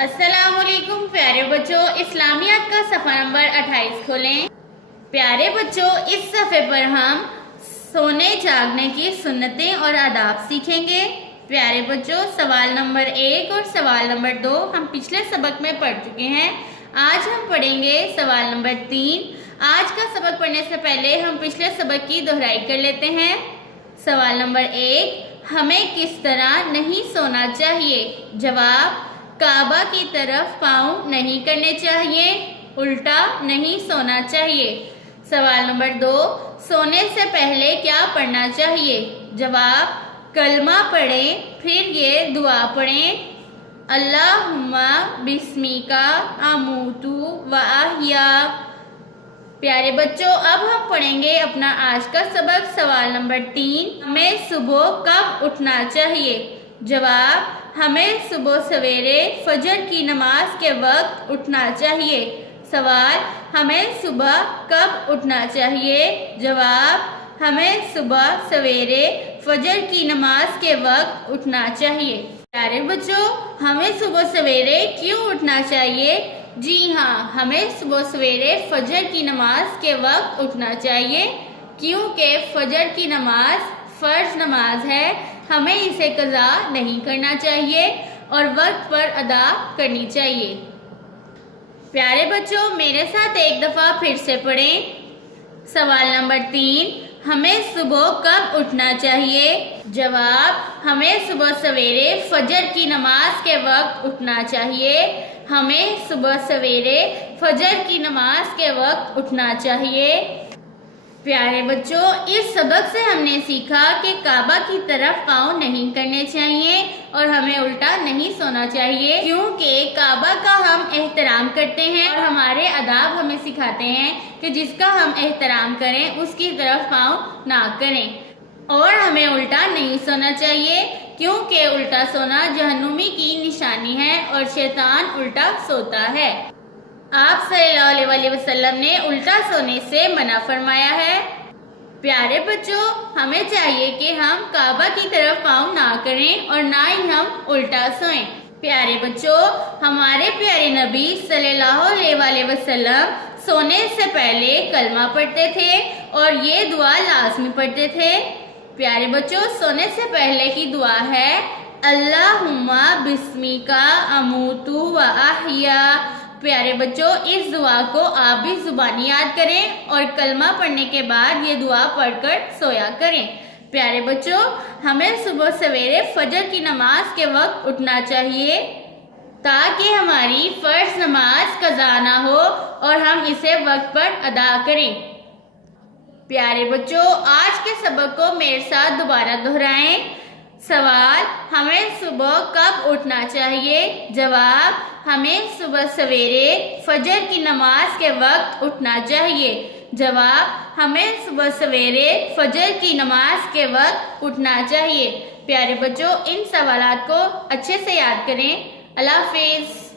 السلام علیکم پیارے بچوں، اسلامیات کا صفحہ نمبر 28 کھولیں۔ پیارے بچوں، اس صفحے پر ہم سونے جاگنے کی سنتیں اور آداب سیکھیں گے۔ پیارے بچوں، سوال نمبر 1 اور سوال نمبر 2 ہم پچھلے سبق میں پڑھ چکے ہیں۔ آج ہم پڑھیں گے سوال نمبر 3۔ آج کا سبق پڑھنے سے پہلے ہم پچھلے سبق کی دہرائی کر لیتے ہیں۔ سوال نمبر 1، ہمیں کس طرح نہیں سونا چاہیے؟ جواب: کعبہ کی طرف پاؤں نہیں کرنے چاہیے، الٹا نہیں سونا چاہیے۔ سوال نمبر 2، سونے سے پہلے کیا پڑھنا چاہیے؟ جواب: کلمہ پڑھیں، پھر یہ دعا پڑھیں: اللہم بسمک اموت و احیا۔ پیارے بچوں، اب ہم پڑھیں گے اپنا آج کا سبق۔ سوال نمبر 3، ہمیں صبح کب اٹھنا چاہیے؟ جواب: ہمیں صبح سویرے فجر کی نماز کے وقت اٹھنا چاہیے۔ سوال: ہمیں صبح کب اٹھنا چاہیے؟ جواب: ہمیں صبح سویرے فجر کی نماز کے وقت اٹھنا چاہیے۔ پیارے بچوں، ہمیں صبح سویرے کیوں اٹھنا چاہیے؟ جی ہاں، ہمیں صبح سویرے فجر کی نماز کے وقت اٹھنا چاہیے، کیونکہ فجر کی نماز فرض نماز ہے، ہمیں اسے قضا نہیں کرنا چاہیے اور وقت پر ادا کرنی چاہیے۔ پیارے بچوں، میرے ساتھ ایک دفعہ پھر سے پڑھیں۔ سوال نمبر 3، ہمیں صبح کب اٹھنا چاہیے؟ جواب: ہمیں صبح سویرے فجر کی نماز کے وقت اٹھنا چاہیے۔ ہمیں صبح سویرے فجر کی نماز کے وقت اٹھنا چاہیے۔ پیارے بچوں، اس سبق سے ہم نے سیکھا کہ کعبہ کی طرف پاؤں نہیں کرنے چاہیے اور ہمیں الٹا نہیں سونا چاہیے، کیونکہ کعبہ کا ہم احترام کرتے ہیں اور ہمارے آداب ہمیں سکھاتے ہیں کہ جس کا ہم احترام کریں اس کی طرف پاؤں نہ کریں، اور ہمیں الٹا نہیں سونا چاہیے، کیونکہ الٹا سونا جہنمی کی نشانی ہے اور شیطان الٹا سوتا ہے۔ آپ صلی اللہ علیہ وسلم نے الٹا سونے سے منع فرمایا ہے۔ پیارے بچوں، ہمیں چاہیے کہ ہم کعبہ کی طرف پاؤں نہ کریں اور نہ ہی ہم الٹا سوئیں۔ پیارے بچوں، ہمارے پیارے نبی صلی اللہ علیہ وسلم سونے سے پہلے کلمہ پڑھتے تھے اور یہ دعا لازمی پڑھتے تھے۔ پیارے بچوں، سونے سے پہلے کی دعا ہے: اللہم بسمک اموت و احیا۔ پیارے بچوں، اس دعا کو آپ بھی زبانی یاد کریں اور کلمہ پڑھنے کے بعد یہ دعا پڑھ کر سویا کریں۔ پیارے بچوں، ہمیں صبح سویرے فجر کی نماز کے وقت اٹھنا چاہیے تاکہ ہماری فرض نماز قضا نہ ہو اور ہم اسے وقت پر ادا کریں۔ پیارے بچوں، آج کے سبق کو میرے ساتھ دوبارہ دہرائیں۔ سوال: ہمیں صبح کب اٹھنا چاہیے؟ جواب: ہمیں صبح سویرے فجر کی نماز کے وقت اٹھنا چاہیے۔ جواب: ہمیں صبح سویرے فجر کی نماز کے وقت اٹھنا چاہیے۔ پیارے بچوں، ان سوالات کو اچھے سے یاد کریں۔ اللہ حافظ۔